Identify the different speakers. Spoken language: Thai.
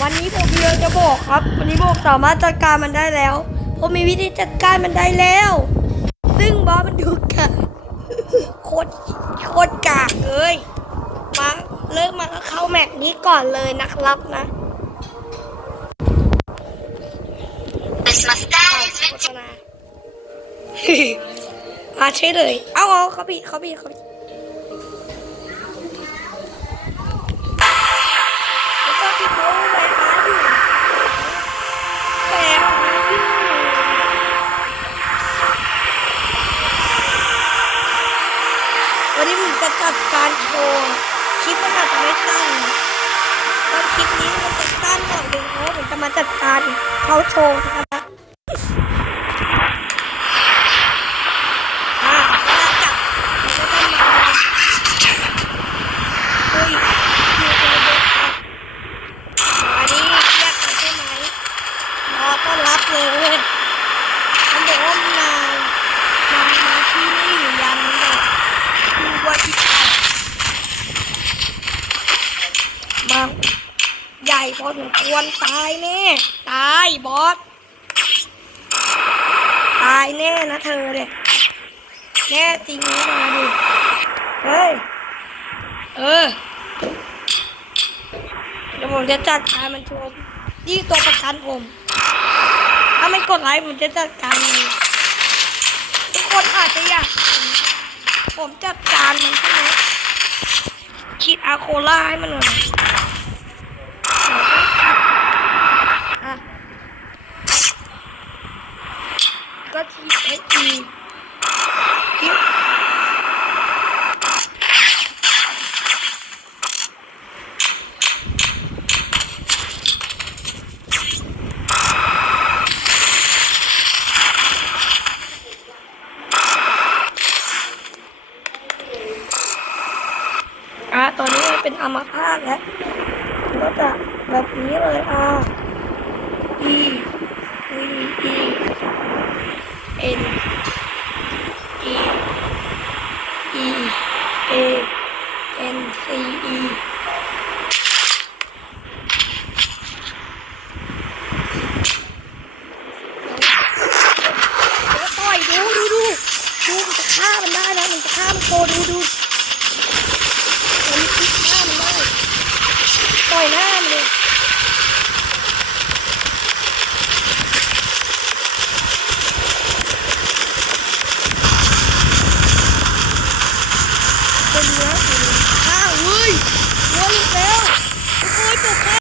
Speaker 1: วันนี้ผมมีเรื่องจะบอกครับ วันนี้ผมสามารถจัดการมันได้แล้ว ผมมีวิธีจัดการมันได้แล้ว ซึ่งบอสมันดูกากโคตรโคตรกากเลยมาเริ่มมาก็เข้าแมตช์นี้ก่อนเลยนะครับนะ
Speaker 2: This must
Speaker 1: อ้าว
Speaker 2: die is
Speaker 1: โฆ
Speaker 2: vintage.
Speaker 1: ษณาอาใช่เลย เอาเอาเขาผิดเขาผิดเขาผิด นี้ผมจะจัดการโชว์คลิปมันอาจจะไม่สั้นนตอนคลิปนี้มันจะสั้นหน่อยนึงเพราะผมจะมาจัดการเขาโชว์นะครับ อ่าเวลาจับมันก็จะมาเฮ้ยอยู่ในเด็กครับอันนี้เรียกเขาใช่ไหมรอต้อนรับเลยมันบอกว่านายนายมาที่นี่อยู่ยังเนี่ยดูว่าที่ใคร มาใหญ่พอสมควรตายแน่ตายบอสตายแน่นะเธอเนี่ยแน่จริงนะมาดิเฮ้ยเออเดี๋ยวผมจะจัดการมันโชว์นี่ตัวประกันผม ถ้าไม่กดไลค์ผมจะจัดการมันทุกคนอาจจะอยากผมจัดการมันใช่ไหมคิดอาโคล่าให้มันหน่อยอะก็ทีเอสทีคิด อะตอนนี้เป็นอัมาพาตแล้วก็จะแบบนี้เลยอะ E V E N E E A N C E เดี๋ยวต่อยดูดูดูดูมันจะฆ่ามันได้น อยน้ำเลยเป็นเนื้อสีข้าวเฮ้ยวัวลุกแล้วโอ้ยตกข้า